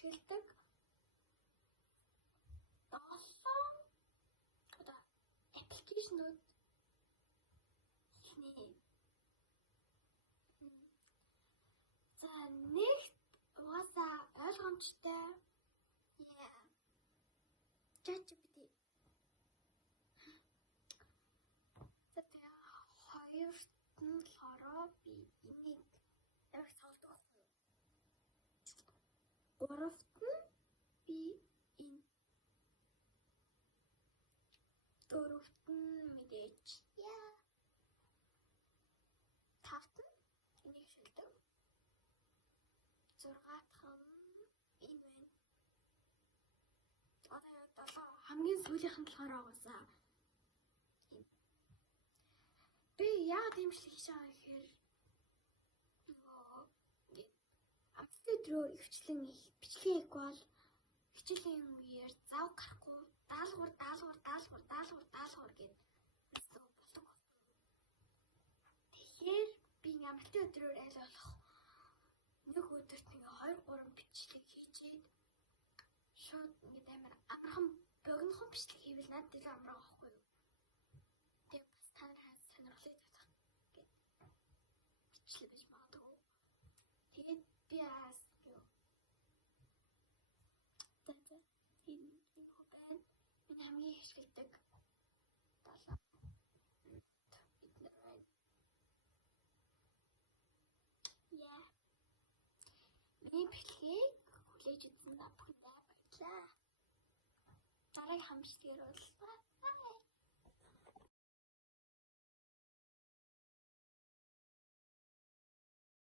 ашигладаг 7 аппликейшнүүд за нэгт угаасаа ойлгомжтой ChatGPT. За тэгээ хоёрт нь болохоор би энийг яг цаалдаг байхгүй юу? Гуравт нь би энэ. Дөрөвт нь мэдээж. Тавт нь энийг шилдэг. Зургаатх нь энэ байна. Одоо хамгийн сүүлийнх нь болохоор угаасаа би яагаад юм шиг хийж байгаа гэхээр амттай өдрөө хвчлэн их бичлэгийг бол хичээлийн үеэр зав гарахгүй даалгавар гэд болдог. Тэгэхээр би амттай өдрөөр айл болох нэг өдөрт ингээ 2-3 бичлэг хийчихэд шууд ингээ амар амархан богинохон бичлэг хийвэл надад илүү амархан байхгүй юу? Тэгээ бас та нараа сонирхлыг татах гэд бичлэг гэж магадгүй. Тэгээд би бас юу энэ байна. Миний хамгийн их шилдэг 7 эднэр байна. Миний бичлэгийг хүлээж үзсэн та бүхэнд баярлалаа. Дараагийн хамжлагээр уулзлаа.